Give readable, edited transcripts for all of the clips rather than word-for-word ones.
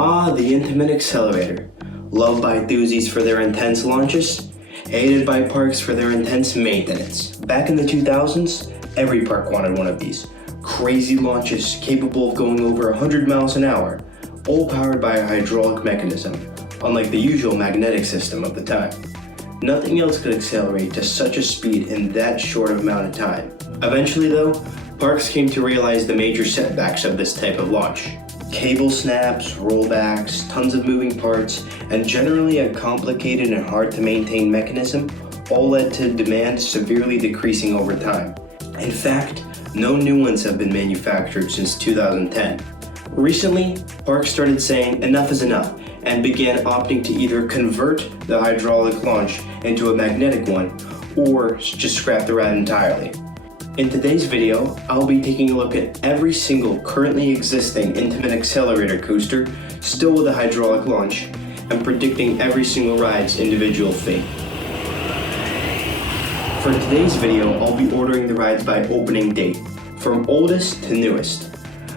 The Intamin Accelerator, loved by enthusiasts for their intense launches, hated by parks for their intense maintenance. Back in the 2000s, every park wanted one of these. Crazy launches capable of going over 100 miles an hour, all powered by a hydraulic mechanism, unlike the usual magnetic system of the time. Nothing else could accelerate to such a speed in that short amount of time. Eventually though, parks came to realize the major setbacks of this type of launch. Cable snaps, rollbacks, tons of moving parts, and generally a complicated and hard to maintain mechanism all led to demand severely decreasing over time. In fact, no new ones have been manufactured since 2010. Recently, parks started saying enough is enough and began opting to either convert the hydraulic launch into a magnetic one or just scrap the ride entirely. In today's video, I'll be taking a look at every single currently existing Intamin Accelerator coaster still with a hydraulic launch and predicting every single ride's individual fate. For today's video, I'll be ordering the rides by opening date, from oldest to newest.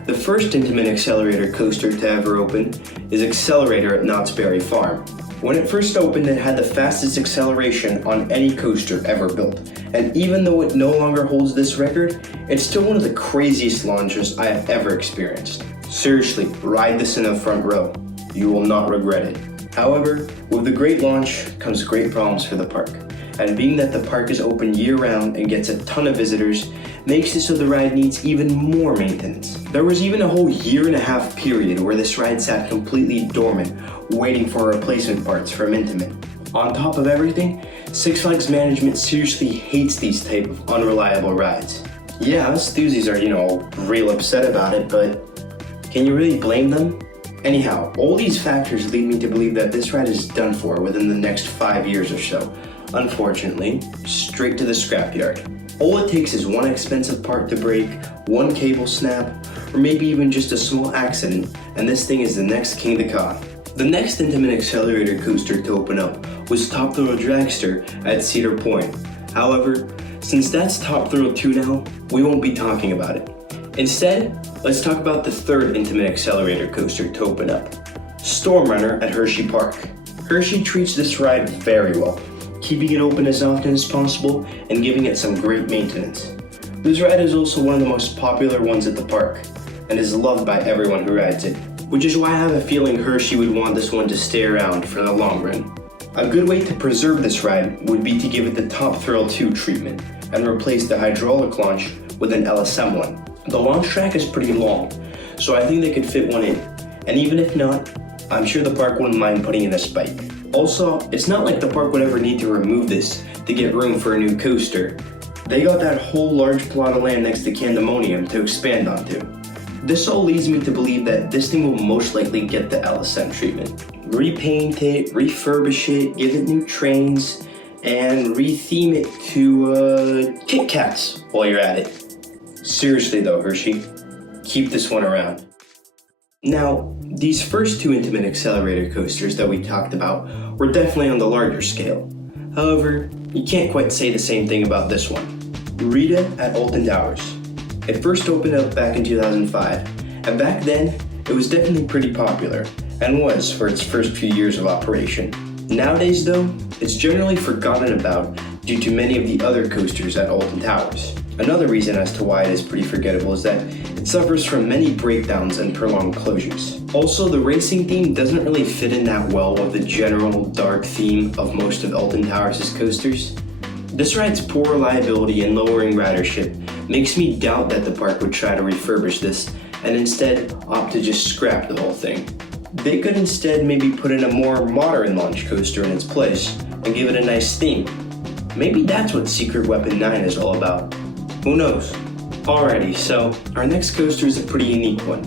The first Intamin Accelerator coaster to ever open is Accelerator at Knott's Berry Farm. When it first opened, it had the fastest acceleration on any coaster ever built, and even though it no longer holds this record, it's still one of the craziest launches I have ever experienced. Seriously, ride this in the front row. You will not regret it. However, with the great launch comes great problems for the park, and being that the park is open year-round and gets a ton of visitors, makes it so the ride needs even more maintenance. There was even a whole year-and-a-half period where this ride sat completely dormant, waiting for replacement parts from Intamin. On top of everything, Six Flags management seriously hates these type of unreliable rides. Yeah, us enthusiasts are, real upset about it, but can you really blame them? Anyhow, all these factors lead me to believe that this ride is done for within the next 5 years or so. Unfortunately, straight to the scrapyard. All it takes is one expensive part to break, one cable snap, or maybe even just a small accident, and this thing is the next Kingda Ka. The next Intamin Accelerator coaster to open up was Top Thrill Dragster at Cedar Point. However, since that's Top Thrill 2 now, we won't be talking about it. Instead, let's talk about the third Intamin Accelerator coaster to open up, Storm Runner at Hershey Park. Hershey treats this ride very well, keeping it open as often as possible and giving it some great maintenance. This ride is also one of the most popular ones at the park and is loved by everyone who rides it, which is why I have a feeling Hershey would want this one to stay around for the long run. A good way to preserve this ride would be to give it the Top Thrill 2 treatment and replace the hydraulic launch with an LSM one. The launch track is pretty long, so I think they could fit one in, and even if not, I'm sure the park wouldn't mind putting in a spike. Also, it's not like the park would ever need to remove this to get room for a new coaster. They got that whole large plot of land next to Candemonium to expand onto. This all leads me to believe that this thing will most likely get the LSM treatment. Repaint it, refurbish it, give it new trains, and retheme it to Kit Kats while you're at it. Seriously though, Hershey, keep this one around. Now, these first two Intamin Accelerator coasters that we talked about were definitely on the larger scale. However, you can't quite say the same thing about this one. Rita at Alton Towers. It first opened up back in 2005, and back then, it was definitely pretty popular, and was for its first few years of operation. Nowadays though, it's generally forgotten about due to many of the other coasters at Alton Towers. Another reason as to why it is pretty forgettable is that it suffers from many breakdowns and prolonged closures. Also, the racing theme doesn't really fit in that well with the general dark theme of most of Alton Towers' coasters. This ride's poor reliability and lowering ridership makes me doubt that the park would try to refurbish this and instead opt to just scrap the whole thing. They could instead maybe put in a more modern launch coaster in its place and give it a nice theme. Maybe that's what Secret Weapon 9 is all about. Who knows? Alrighty, so our next coaster is a pretty unique one.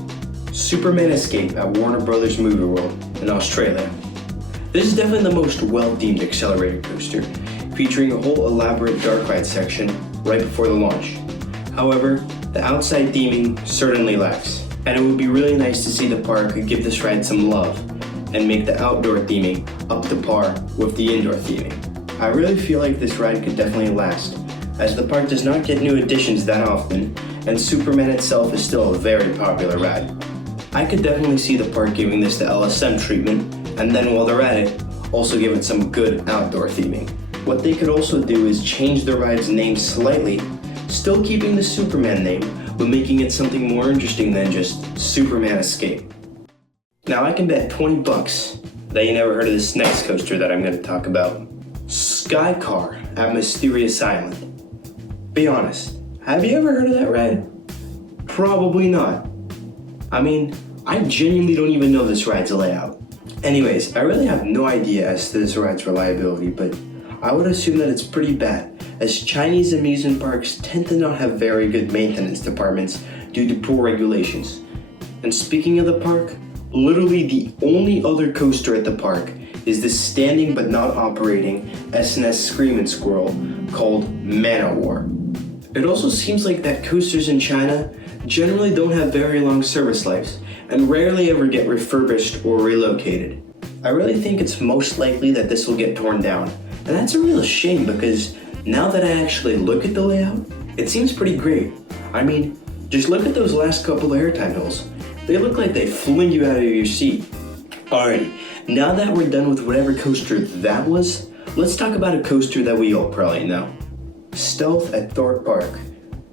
Superman Escape at Warner Brothers Movie World in Australia. This is definitely the most well-themed accelerator coaster, featuring a whole elaborate dark ride section right before the launch. However, the outside theming certainly lacks, and it would be really nice to see the park give this ride some love and make the outdoor theming up to par with the indoor theming. I really feel like this ride could definitely last, as the park does not get new additions that often, and Superman itself is still a very popular ride. I could definitely see the park giving this the LSM treatment, and then while they're at it, also give it some good outdoor theming. What they could also do is change the ride's name slightly, still keeping the Superman name, but making it something more interesting than just Superman Escape. Now I can bet 20 bucks that you never heard of this next coaster that I'm going to talk about. Sky Car at Mysterious Island. Be honest, have you ever heard of that ride? Probably not. I mean, I genuinely don't even know this ride's layout. Anyways, I really have no idea as to this ride's reliability, but I would assume that it's pretty bad, as Chinese amusement parks tend to not have very good maintenance departments due to poor regulations. And speaking of the park, literally the only other coaster at the park is the standing but not operating S&S Screamin' Squirrel called Mana War. It also seems like that coasters in China generally don't have very long service lives and rarely ever get refurbished or relocated. I really think it's most likely that this will get torn down, and that's a real shame because now that I actually look at the layout, it seems pretty great. I mean, just look at those last couple of airtime hills. They look like they fling you out of your seat. Alrighty, now that we're done with whatever coaster that was, let's talk about a coaster that we all probably know. Stealth at Thorpe Park.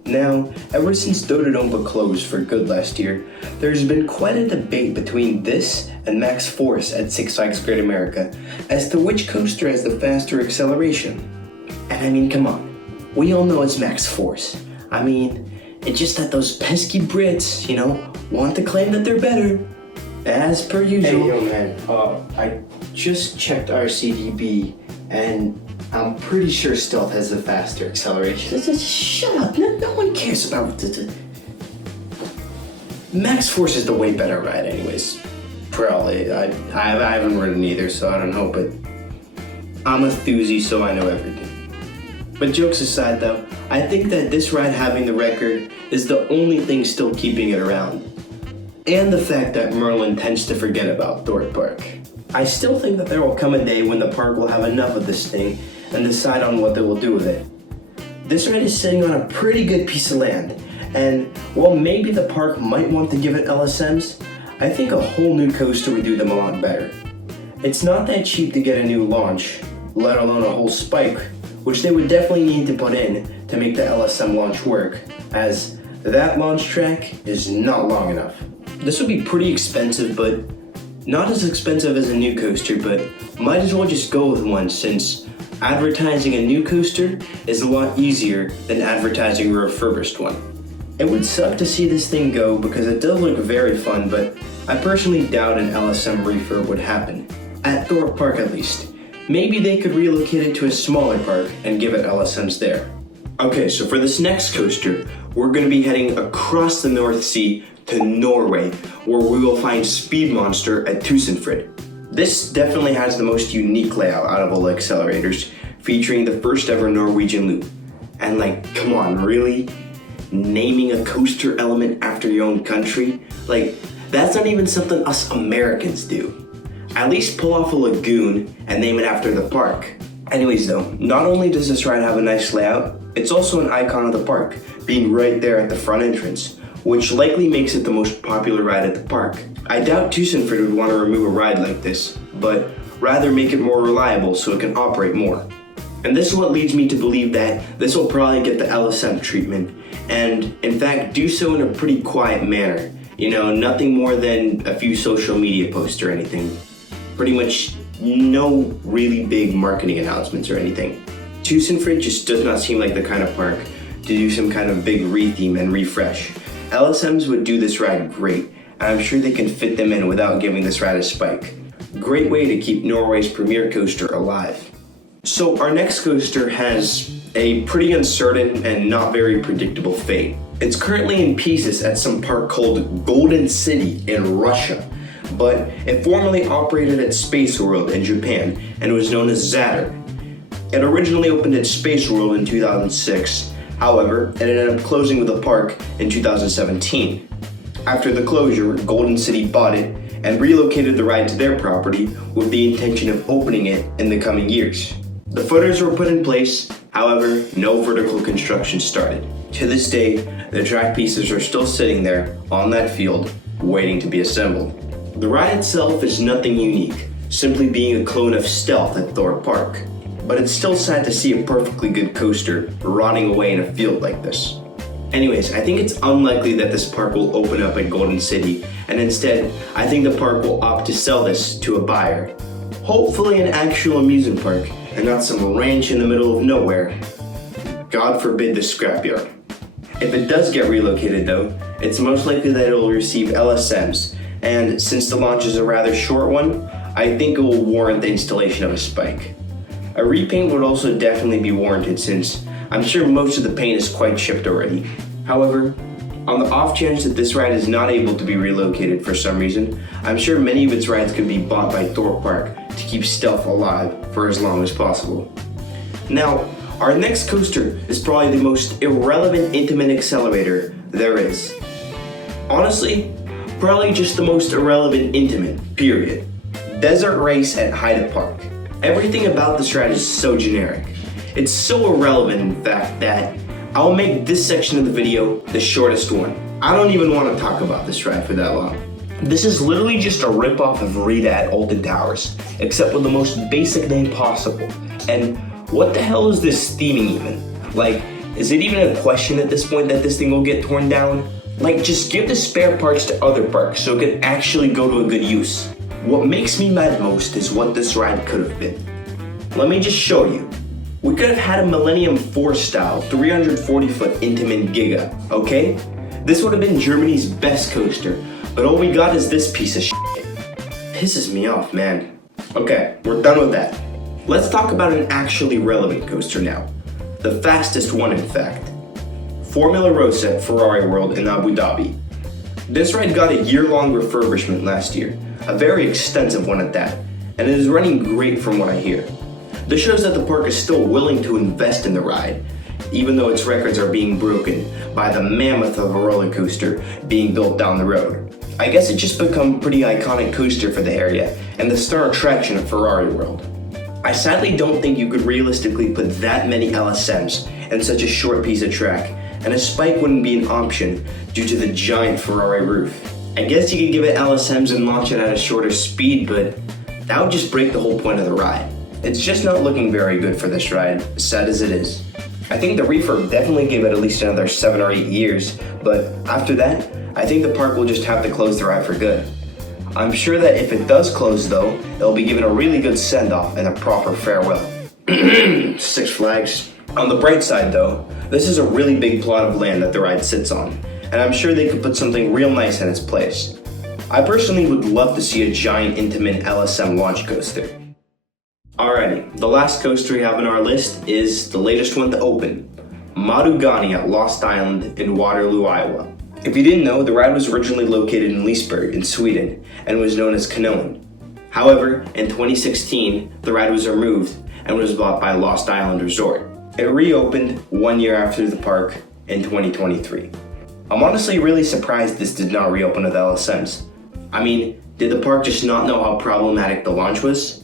Now, ever since Dododompa closed for good last year, there's been quite a debate between this and Max Force at Six Flags Great America as to which coaster has the faster acceleration. And I mean, come on, we all know it's Max Force. I mean, it's just that those pesky Brits, want to claim that they're better. As per usual. Hey, yo man, I just checked our CDB and I'm pretty sure Stealth has the faster acceleration. Shut up, no one cares about the Max Force is the way better ride anyways. Probably, I haven't ridden either, so I don't know, but I'm a thuzy, so I know everything. But jokes aside though, I think that this ride having the record is the only thing still keeping it around. And the fact that Merlin tends to forget about Thorpe Park. I still think that there will come a day when the park will have enough of this thing and decide on what they will do with it. This ride is sitting on a pretty good piece of land, and while maybe the park might want to give it LSMs, I think a whole new coaster would do them a lot better. It's not that cheap to get a new launch, let alone a whole spike, which they would definitely need to put in to make the LSM launch work, as that launch track is not long enough. This would be pretty expensive, but not as expensive as a new coaster, but might as well just go with one since advertising a new coaster is a lot easier than advertising a refurbished one. It would suck to see this thing go because it does look very fun, but I personally doubt an LSM refurb would happen. At Thorpe Park at least. Maybe they could relocate it to a smaller park and give it LSMs there. Okay, so for this next coaster, we're going to be heading across the North Sea to Norway, where we will find Speed Monster at Tusenfryd. This definitely has the most unique layout out of all the accelerators, featuring the first ever Norwegian loop. And come on, really? Naming a coaster element after your own country? That's not even something us Americans do. At least pull off a lagoon and name it after the park. Anyways though, not only does this ride have a nice layout, it's also an icon of the park, being right there at the front entrance, which likely makes it the most popular ride at the park. I doubt Tusenfryd would want to remove a ride like this, but rather make it more reliable so it can operate more. And this is what leads me to believe that this will probably get the LSM treatment, and in fact do so in a pretty quiet manner. Nothing more than a few social media posts or anything. Pretty much no really big marketing announcements or anything. Tusenfryd just does not seem like the kind of park to do some kind of big retheme and refresh. LSMs would do this ride great, and I'm sure they can fit them in without giving this ride a spike. Great way to keep Norway's premier coaster alive. So our next coaster has a pretty uncertain and not very predictable fate. It's currently in pieces at some park called Golden City in Russia, but it formerly operated at Space World in Japan and was known as Saturn. It originally opened at Space World in 2006, however, it ended up closing with the park in 2017. After the closure, Golden City bought it and relocated the ride to their property with the intention of opening it in the coming years. The footers were put in place, however, no vertical construction started. To this day, the track pieces are still sitting there on that field, waiting to be assembled. The ride itself is nothing unique, simply being a clone of Stealth at Thorpe Park. But it's still sad to see a perfectly good coaster rotting away in a field like this. Anyways, I think it's unlikely that this park will open up at Golden City, and instead, I think the park will opt to sell this to a buyer. Hopefully an actual amusement park, and not some ranch in the middle of nowhere. God forbid the scrapyard. If it does get relocated though, it's most likely that it will receive LSMs, and since the launch is a rather short one, I think it will warrant the installation of a spike. A repaint would also definitely be warranted since I'm sure most of the paint is quite chipped already. However, on the off chance that this ride is not able to be relocated for some reason, I'm sure many of its rides could be bought by Thorpe Park to keep Stealth alive for as long as possible. Now, our next coaster is probably the most irrelevant Intamin Accelerator there is. Honestly, probably just the most irrelevant Intamin, period. Desert Race at Hyde Park. Everything about this ride is so generic. It's so irrelevant, in fact, that I'll make this section of the video the shortest one. I don't even want to talk about this ride for that long. This is literally just a ripoff of Rita at Alton Towers, except with the most basic name possible. And what the hell is this theming even? Like, is it even a question at this point that this thing will get torn down? Like, just give the spare parts to other parks so it can actually go to a good use. What makes me mad most is what this ride could have been. Let me just show you. We could have had a Millennium Force style 340-foot Intamin Giga, okay? This would have been Germany's best coaster, but all we got is this piece of shit. Pisses me off, man. Okay, we're done with that. Let's talk about an actually relevant coaster now. The fastest one, in fact. Formula Rossa at Ferrari World in Abu Dhabi. This ride got a year-long refurbishment last year, a very extensive one at that, and it is running great from what I hear. This shows that the park is still willing to invest in the ride, even though its records are being broken by the mammoth of a roller coaster being built down the road. I guess it just become a pretty iconic coaster for the area and the star attraction of Ferrari World. I sadly don't think you could realistically put that many LSMs in such a short piece of track, and a spike wouldn't be an option due to the giant Ferrari roof. I guess you could give it LSMs and launch it at a shorter speed, but that would just break the whole point of the ride. It's just not looking very good for this ride, sad as it is. I think the refurb definitely gave it at least another 7 or 8 years, but after that, I think the park will just have to close the ride for good. I'm sure that if it does close though, it'll be given a really good send-off and a proper farewell. Six Flags. On the bright side though, this is a really big plot of land that the ride sits on, and I'm sure they could put something real nice in its place. I personally would love to see a giant Intamin LSM launch coaster. Alrighty, the last coaster we have on our list is the latest one to open, Madugani at Lost Island in Waterloo, Iowa. If you didn't know, the ride was originally located in Leesburg in Sweden and was known as Canoan. However, in 2016, the ride was removed and was bought by Lost Island Resort. It reopened 1 year after the park in 2023. I'm honestly really surprised this did not reopen with LSMs. I mean, did the park just not know how problematic the launch was?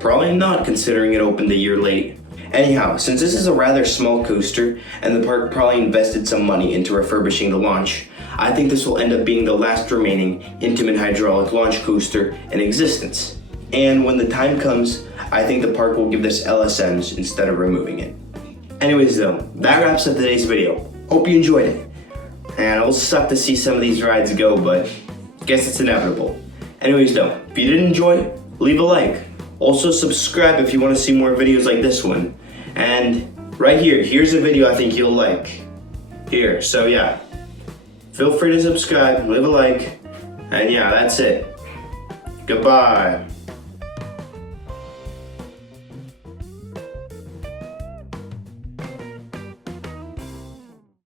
Probably not, considering it opened a year late. Anyhow, since this is a rather small coaster and the park probably invested some money into refurbishing the launch, I think this will end up being the last remaining Intamin hydraulic launch coaster in existence. And when the time comes, I think the park will give this LSMs instead of removing it. Anyways though, that wraps up today's video. Hope you enjoyed it. And it will suck to see some of these rides go, but guess it's inevitable. Anyways though, if you did enjoy, leave a like. Also subscribe if you want to see more videos like this one. And right here, here's a video I think you'll like. Here, so yeah. Feel free to subscribe, leave a like, and yeah, that's it. Goodbye.